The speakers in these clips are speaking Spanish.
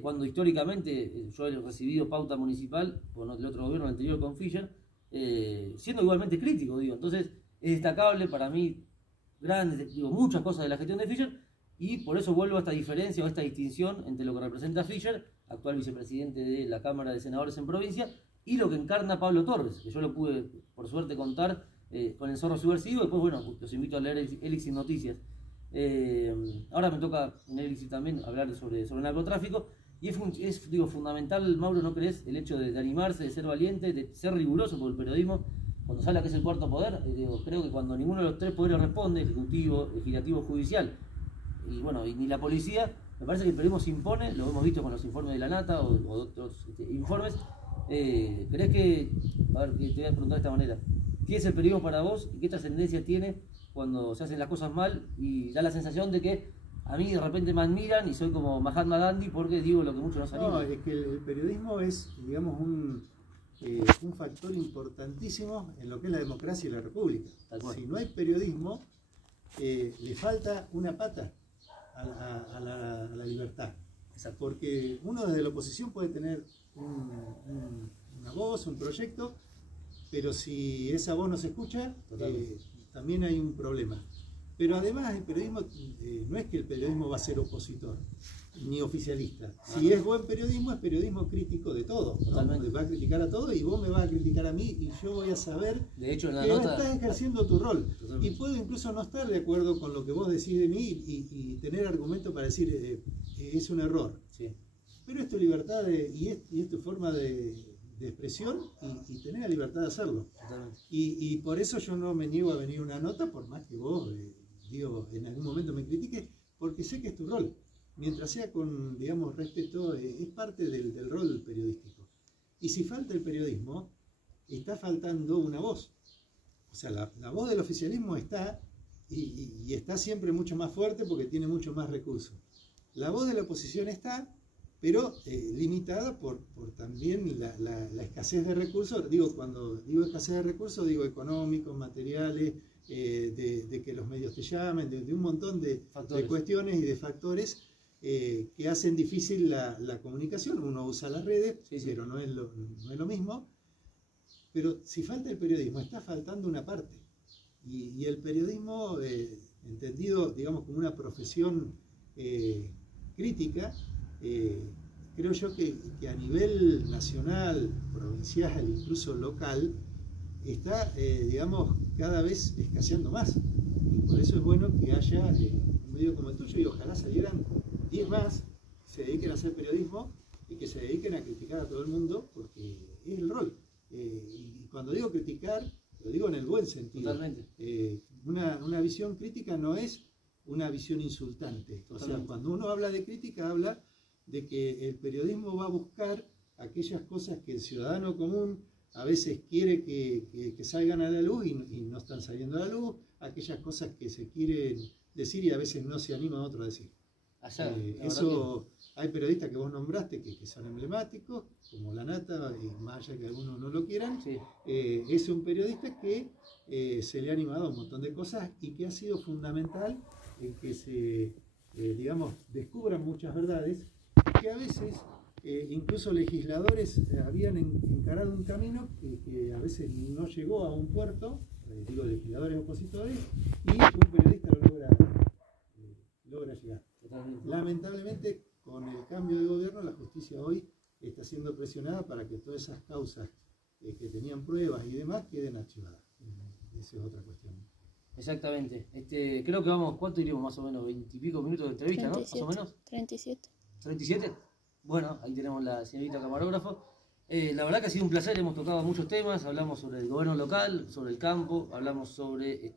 cuando históricamente yo he recibido pauta municipal por el otro gobierno anterior con Fischer, siendo igualmente crítico, digo. Entonces es destacable para mí muchas cosas de la gestión de Fischer, y por eso vuelvo a esta diferencia o a esta distinción entre lo que representa Fischer, actual vicepresidente de la Cámara de Senadores en provincia, y lo que encarna Pablo Torres, que yo lo pude por suerte contar con el Zorro Subversivo. Después, bueno, los invito a leer Elixir Noticias. Ahora me toca en Elixir también hablar sobre narcotráfico, y es fundamental, Mauro, ¿no crees? El hecho de animarse, de ser valiente, de ser riguroso, porque el periodismo, cuando sale que es el cuarto poder, creo que cuando ninguno de los tres poderes responde, ejecutivo, legislativo, judicial, y bueno, y ni la policía, me parece que el periodismo se impone. Lo hemos visto con los informes de la Nata o de otros informes. ¿Crees que, a ver, te voy a preguntar de esta manera, qué es el periodismo para vos y qué trascendencia tiene cuando se hacen las cosas mal y da la sensación de que a mí de repente me admiran y soy como Mahatma Gandhi porque digo lo que muchos no saben? No, es que el periodismo es, digamos, un factor importantísimo en lo que es la democracia y la república. Si no hay periodismo, le falta una pata a la libertad. Exacto. Porque uno desde la oposición puede tener una voz, un proyecto, pero si esa voz no se escucha, también hay un problema. Pero además el periodismo, no es que el periodismo va a ser opositor, ni oficialista. Si es buen periodismo, es periodismo crítico de todo, ¿no? Va a criticar a todo y vos me vas a criticar a mí y yo voy a saber de hecho, en la que nota, estás ejerciendo tu rol. Y puedo incluso no estar de acuerdo con lo que vos decís de mí y tener argumento para decir es un error. Sí. Pero es tu libertad y es tu forma de expresión y tener la libertad de hacerlo. Y por eso yo no me niego a venir una nota, por más que vos, en algún momento me critiques, porque sé que es tu rol. Mientras sea con, digamos, respeto, es parte del rol periodístico. Y si falta el periodismo, está faltando una voz. O sea, la voz del oficialismo está, y está siempre mucho más fuerte porque tiene mucho más recursos. La voz de la oposición está, pero limitada por también la escasez de recursos. Cuando digo escasez de recursos, digo económicos, materiales, de que los medios te llamen, de un montón de cuestiones y de factores que hacen difícil la comunicación. Uno usa las redes, pero no es lo mismo. Pero si falta el periodismo, está faltando una parte. Y el periodismo, entendido, digamos, como una profesión crítica, creo yo que a nivel nacional, provincial, incluso local, está, digamos, cada vez escaseando más. Y por eso es bueno que haya un medio como el tuyo, y ojalá salieran 10 más que se dediquen a hacer periodismo y que se dediquen a criticar a todo el mundo, porque es el rol. Y cuando digo criticar, lo digo en el buen sentido. Totalmente. Una visión crítica no es una visión insultante. O sea, cuando uno habla de crítica, habla de que el periodismo va a buscar aquellas cosas que el ciudadano común a veces quiere que salgan a la luz y no están saliendo a la luz, aquellas cosas que se quieren decir y a veces no se anima a otro a decir. Eso, hay periodistas que vos nombraste que son emblemáticos, como la Nata, y más allá que algunos no lo quieran, es un periodista que se le ha animado a un montón de cosas y que ha sido fundamental en que se, digamos, descubran muchas verdades que a veces incluso legisladores habían encarado un camino que a veces no llegó a un puerto, digo legisladores opositores, y un periodista logra llegar. Lamentablemente, con el cambio de gobierno, la justicia hoy está siendo presionada para que todas esas causas que tenían pruebas y demás queden archivadas. Esa es otra cuestión. Exactamente. Creo que vamos, ¿cuánto iremos más o menos? 20 y pico minutos de entrevista, 37, ¿no? Más o menos. 37. ¿37? Bueno, ahí tenemos la señorita camarógrafo. La verdad que ha sido un placer, hemos tocado muchos temas, hablamos sobre el gobierno local, sobre el campo, hablamos sobre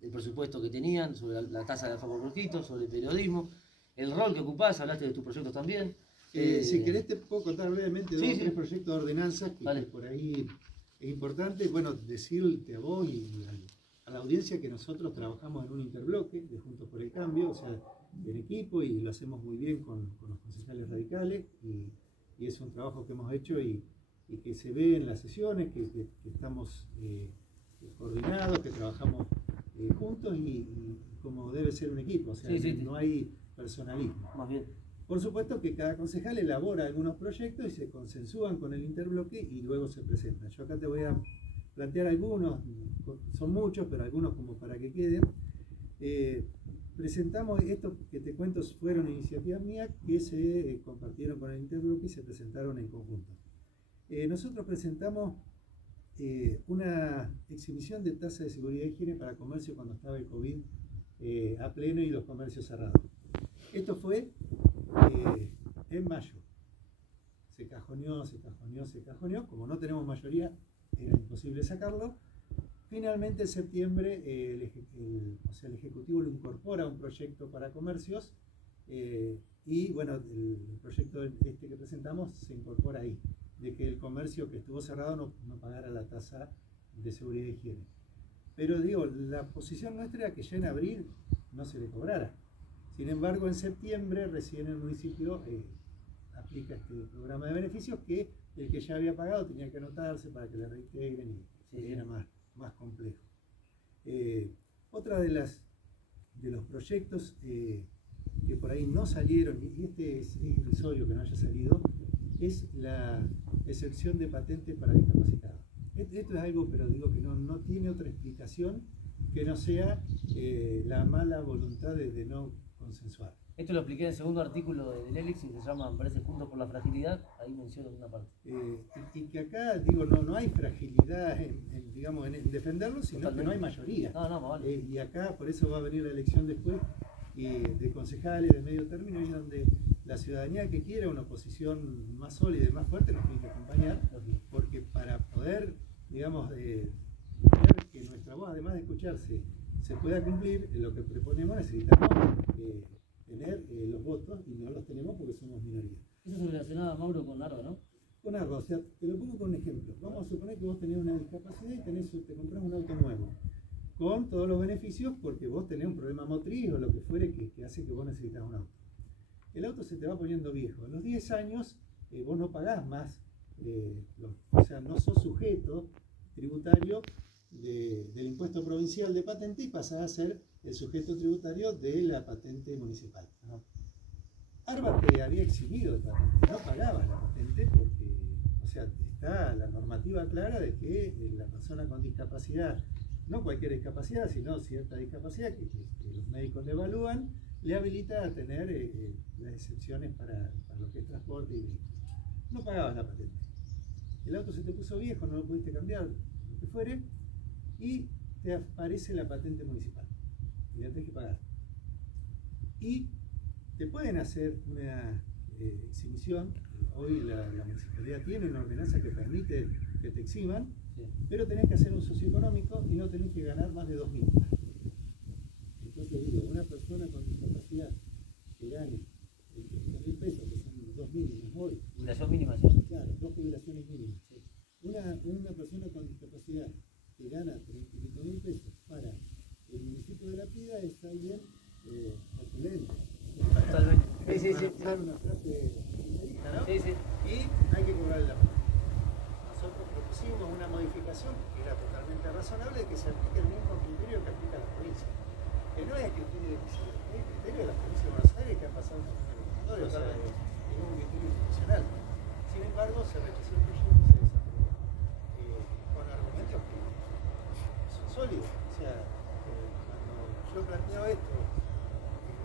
el presupuesto que tenían, sobre la tasa de alfa por rojito, sobre el periodismo, el rol que ocupás, hablaste de tus proyectos también. Si querés te puedo contar brevemente dos o tres proyectos de ordenanzas que por ahí es importante, bueno, decirte a vos y a la audiencia que nosotros trabajamos en un interbloque de Juntos por el Cambio, o sea, en equipo, y lo hacemos muy bien con los concejales radicales, y es un trabajo que hemos hecho y que se ve en las sesiones, que estamos coordinados, que trabajamos juntos y como debe ser un equipo, o sea, no hay personalismo. Más bien. Por supuesto que cada concejal elabora algunos proyectos y se consensúan con el interbloque y luego se presentan. Yo acá te voy a plantear algunos, son muchos, pero algunos como para que queden. Presentamos, estos que te cuento fueron iniciativas mías que se compartieron con el interbloque y se presentaron en conjunto. Nosotros presentamos una exhibición de tasa de seguridad y higiene para comercio cuando estaba el COVID a pleno y los comercios cerrados. Esto fue en mayo. Se cajoneó. Como no tenemos mayoría, era imposible sacarlo. Finalmente en septiembre el Ejecutivo lo incorpora a un proyecto para comercios y bueno, el proyecto este que presentamos se incorpora ahí, de que el comercio que estuvo cerrado no pagara la tasa de seguridad y higiene. Pero digo, la posición nuestra era que ya en abril no se le cobrara. Sin embargo, en septiembre recién el municipio aplica este programa de beneficios que el que ya había pagado tenía que anotarse para que le reintegren y era más complejo. Otra de los proyectos que por ahí no salieron, y este es irrisorio que no haya salido, es la excepción de patente para discapacitados. Esto es algo, pero digo que no tiene otra explicación que no sea la mala voluntad de no consensuar. Esto lo expliqué en el segundo artículo del ELIX y se llama, me parece, Juntos por la Fragilidad, ahí menciono una parte. Y que acá, digo, no hay fragilidad en defenderlo, sino totalmente, que no hay mayoría. Vale. Y acá, por eso va a venir la elección después de concejales de medio término, y donde la ciudadanía que quiera una oposición más sólida y más fuerte nos tiene que acompañar, porque para poder, digamos, ver que nuestra voz, además de escucharse, se pueda cumplir, lo que proponemos necesitamos tener los votos, y no los tenemos porque somos minoría. Eso se relacionaba, Mauro, con ARBA, ¿no? Con ARBA, o sea, te lo pongo con un ejemplo. Vamos a suponer que vos tenés una discapacidad y te comprás un auto nuevo, con todos los beneficios porque vos tenés un problema motriz o lo que fuere que hace que vos necesitas un auto. El auto se te va poniendo viejo. A los 10 años vos no pagás más, o sea, no sos sujeto tributario del impuesto provincial de patente y pasás a ser el sujeto tributario de la patente municipal. ARBA te había eximido de patente, no pagabas la patente porque, o sea, está la normativa clara de que la persona con discapacidad, no cualquier discapacidad, sino cierta discapacidad que los médicos le evalúan, le habilita a tener las excepciones para lo que es transporte y vehículos. No pagabas la patente. El auto se te puso viejo, no lo pudiste cambiar, lo que fuere, y te aparece la patente municipal. Y la tenés que pagar. Y te pueden hacer una exhibición. Hoy la municipalidad tiene una ordenanza que permite que te eximan, pero tenés que hacer un socioeconómico y no tenés que ganar más de 2.000. Entonces digo, una persona con discapacidad que gane 25.000 pesos, que son 2 mínimas hoy. Jubilación mínima, ¿sí? Claro, 2 jubilaciones mínimas. Sí. Una persona con discapacidad que gana 35.000 pesos para el municipio de La Pida es alguien opulento. Totalmente. Sí. Una frase ¿no? Sí. Y hay que cobrarle la patente. Nosotros propusimos una modificación que era totalmente razonable, de que se aplique el mismo criterio que aplica a la provincia. Que no es el criterio de es el criterio de la provincia de Buenos Aires, que ha pasado en los gobernadores, es un criterio institucional. Sin embargo, se rechazó el proyecto y se desaprobó. Con argumentos que son sólidos. O sea, cuando yo planteo esto,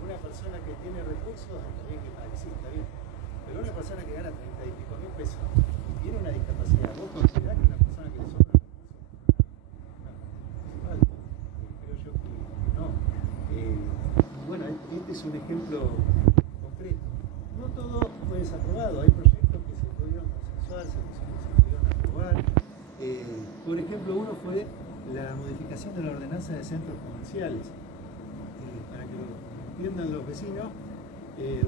una persona que tiene recursos, está bien que sí, está bien. Pero una persona que gana 30 y pico mil pesos y tiene una discapacidad, ¿vos considerás que una persona que le sobra una creo yo que no. Bueno, este es un ejemplo concreto. No todo fue desaprobado, hay proyectos que se pudieron consensuar, se pudieron aprobar. Por ejemplo, uno fue la modificación de la ordenanza de centros comerciales. Para que lo entiendan los vecinos,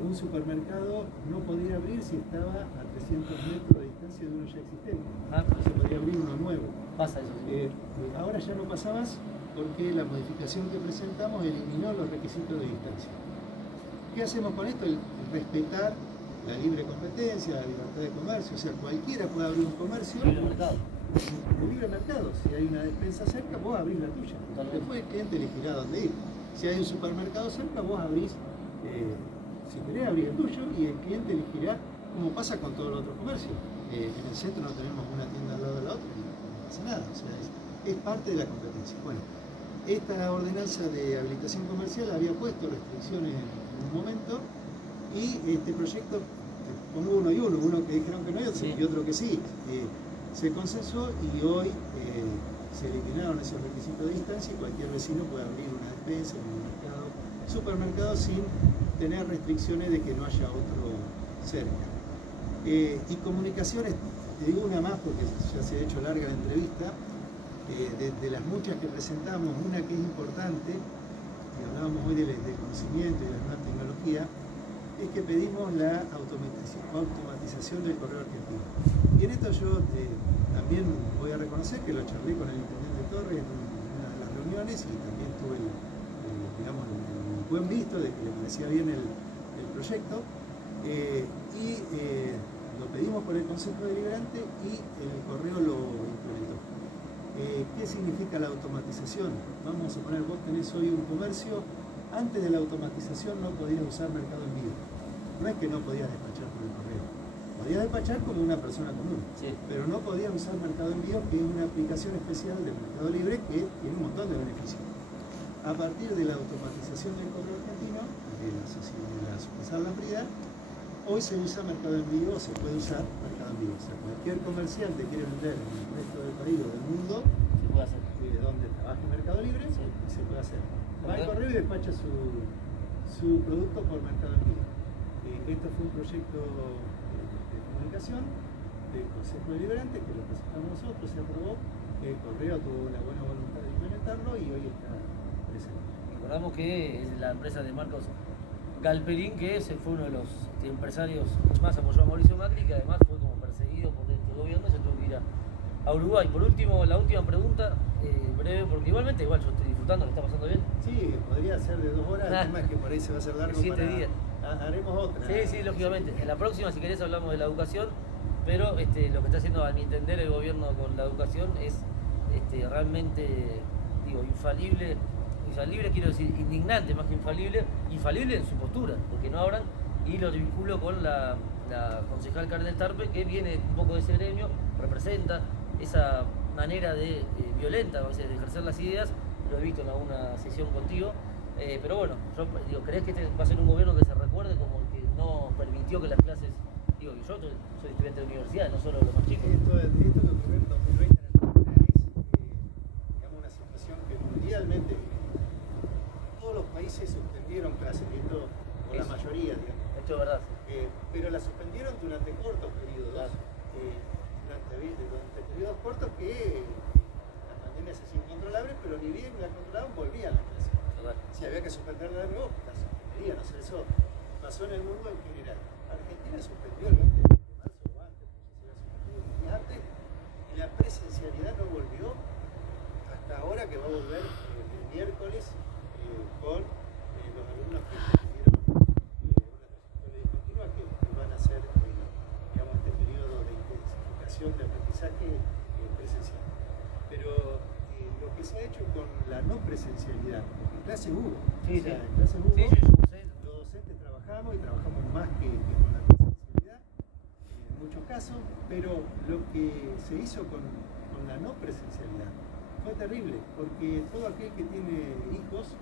un supermercado no podía abrir si estaba a 300 metros de distancia de uno ya existente. No se podía abrir uno nuevo. Pasa eso. Sí. Ahora ya no pasa más porque la modificación que presentamos eliminó los requisitos de distancia. ¿Qué hacemos con esto? Respetar la libre competencia, la libertad de comercio. O sea, cualquiera puede abrir un comercio. Libre mercado. El libre mercado. Si hay una despensa cerca, vos abrís la tuya. Después el cliente elegirá dónde ir. Si hay un supermercado cerca, vos abrís si querés abrir el tuyo y el cliente elegirá, como pasa con todos los otros comercios. En el centro no tenemos una tienda al lado de la otra y no pasa nada, o sea, es parte de la competencia. Bueno, esta ordenanza de habilitación comercial había puesto restricciones en un momento y este proyecto, pongo uno y uno que dijeron que no y otro que sí, se consensuó y hoy se eliminaron esos requisitos de distancia y cualquier vecino puede abrir una despensa en un mercado, supermercado sin tener restricciones de que no haya otro cerca. Y comunicaciones, te digo una más porque ya se ha hecho larga la entrevista, de las muchas que presentamos, una que es importante, y hablábamos hoy del conocimiento y de la nueva tecnología, es que pedimos la automatización del correo argentino. Y en esto yo también voy a reconocer que lo charlé con el intendente Torres en una de las reuniones y también tuve digamos, el buen visto de que le parecía bien el proyecto. Lo pedimos por el Consejo Deliberante y el correo lo implementó. ¿Qué significa la automatización? Vamos a suponer, vos tenés hoy un comercio, antes de la automatización no podías usar Mercado Envío. No es que no podías despachar por el correo, podías despachar como una persona común, pero no podías usar Mercado Envío, que es una aplicación especial del Mercado Libre que tiene un montón de beneficios. A partir de la automatización del correo argentino, de la sucursal La Prida, hoy se usa Mercado Envío, se puede usar Mercado Envío. O sea, cualquier comercial que quiere vender en el resto del país o del mundo, se puede hacer. Donde trabaje Mercado Libre, se puede hacer. Va al correo y despacha su producto por Mercado Envío. Esto fue un proyecto de comunicación del Consejo Deliberante que lo presentamos nosotros, se aprobó. El correo tuvo la buena voluntad de implementarlo y hoy está presente. Recordamos que es la empresa de Marcos Galperín, que fue uno de los empresarios que más apoyó a Mauricio Macri, que además fue como perseguido por este gobierno y se tuvo que ir a Uruguay. Por último, la última pregunta, breve, porque igual yo estoy disfrutando, ¿lo está pasando bien? Sí, podría ser de 2 horas, el tema es que por ahí se va a hacer largo. 7 días. Haremos otra. Sí, lógicamente. En la próxima, si querés, hablamos de la educación, pero lo que está haciendo, a mi entender, el gobierno con la educación es realmente, infalible, quiero decir, indignante más que infalible en su postura, porque no abran, y lo vinculo con la concejal Karen Tarpe, que viene un poco de ese gremio, representa esa manera violenta a veces de ejercer las ideas, lo he visto en alguna sesión contigo, pero bueno, yo ¿crees que este va a ser un gobierno que se recuerde como el que no permitió que las clases, yo soy estudiante de universidad, no solo los más chicos? Esto que ocurrió en 2020 en Argentina es, digamos, una situación que mundialmente todos los países suspendieron clases, o la mayoría, digamos. Esto es verdad. Pero la suspendieron durante cortos periodos, durante periodos cortos que la pandemia se hacía incontrolable, pero ni bien la controlaban, volvían las clases. Si había que suspenderla de nuevo, la suspenderían. O sea, eso pasó en el mundo en general. Argentina suspendió el 20 de marzo o antes, se había suspendido un día antes, y la presencialidad no volvió hasta ahora, que va a volver el miércoles con los alumnos que tuvieron una trayectoria discontinua que van a hacer digamos, este periodo de intensificación de aprendizaje presencial. Pero lo que se ha hecho con la no presencialidad, porque en clase hubo, los docentes trabajamos y trabajamos más que con la presencialidad en muchos casos, pero lo que se hizo con la no presencialidad fue terrible, porque todo aquel que tiene hijos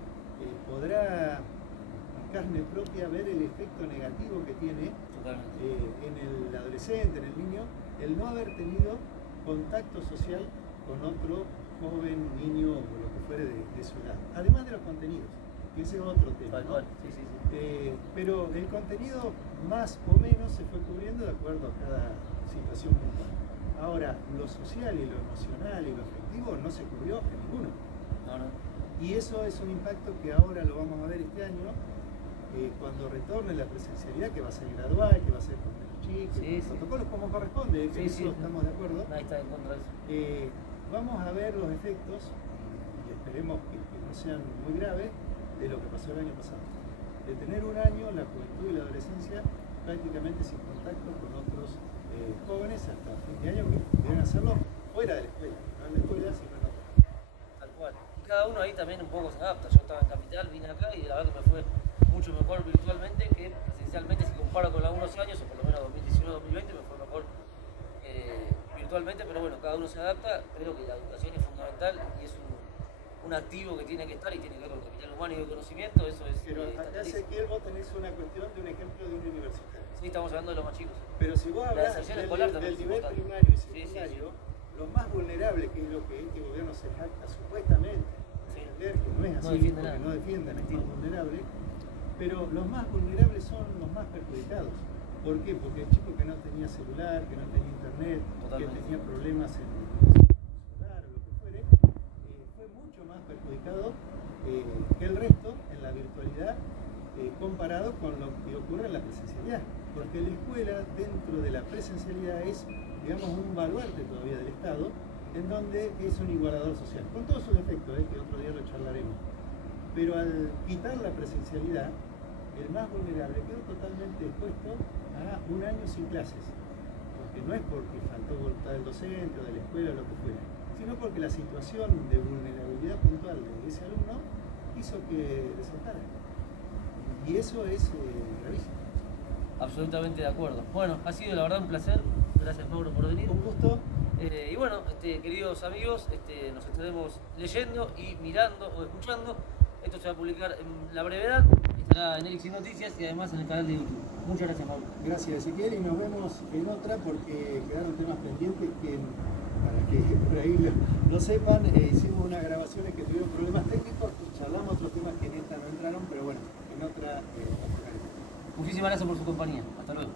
podrá en carne propia ver el efecto negativo que tiene en el adolescente, en el niño, el no haber tenido contacto social con otro joven, niño o lo que fuere de su edad, además de los contenidos, que ese es otro tema, ¿no? Pero el contenido más o menos se fue cubriendo de acuerdo a cada situación puntual. Ahora, lo social y lo emocional y lo afectivo no se cubrió en ninguno. Y eso es un impacto que ahora lo vamos a ver este año, cuando retorne la presencialidad, que va a ser gradual, que va a ser con menos chicos, protocolos como corresponde, que eso estamos de acuerdo. Nadie está en contra de eso. Vamos a ver los efectos, y esperemos que no sean muy graves, de lo que pasó el año pasado. De tener un año la juventud y la adolescencia prácticamente sin contacto con otros jóvenes hasta fin de año, que deben hacerlo fuera de la escuela, no en la escuela, sino en otra. Tal cual. Y cada uno ahí también un poco se adapta. Yo estaba en Capital, vine acá y la verdad que me fue mucho mejor virtualmente que presencialmente, si comparo con algunos años, o por lo menos 2019-2020, me fue mejor virtualmente, pero bueno, cada uno se adapta. Creo que la educación es fundamental y es un activo que tiene que estar y tiene que ver con el capital humano y el conocimiento. Eso es. Pero acá, Ezequiel, vos tenés una cuestión de un ejemplo de un universitario. Sí, estamos hablando de los más chicos. Pero si vos hablas del nivel primario y secundario, lo más vulnerable, que es lo que este gobierno se jacta supuestamente, entender que no es así, porque no defiendan es más vulnerable, pero los más vulnerables son los más perjudicados. ¿Por qué? Porque el chico que no tenía celular, que no tenía internet, que tenía problemas en el celular o lo que fuere, fue mucho más perjudicado que el resto en la virtualidad, comparado con lo que ocurre en la presencialidad. Porque la escuela, dentro de la presencialidad, es, digamos, un baluarte todavía del Estado, en donde es un igualador social, con todos sus defectos, que otro día lo charlaremos. Pero al quitar la presencialidad, el más vulnerable quedó totalmente expuesto a un año sin clases. Porque no es porque faltó voluntad del docente o de la escuela o lo que fuera, sino porque la situación de vulnerabilidad puntual de ese alumno hizo que desaltara. Y eso es gravísimo. Absolutamente de acuerdo. Bueno, ha sido la verdad un placer. Gracias, Mauro, por venir. Un gusto. Y bueno, queridos amigos, nos estaremos leyendo y mirando o escuchando. Esto se va a publicar en la brevedad. Estará en Elixir Noticias y además en el canal de YouTube. Muchas gracias, Mauro. Gracias, Ezequiel, y nos vemos en otra porque quedaron temas pendientes que, para que por ahí lo sepan, hicimos unas grabaciones que tuvieron problemas técnicos, charlamos otros temas que en esta no entraron, pero bueno, en otra. Muchísimas gracias por su compañía. Hasta luego.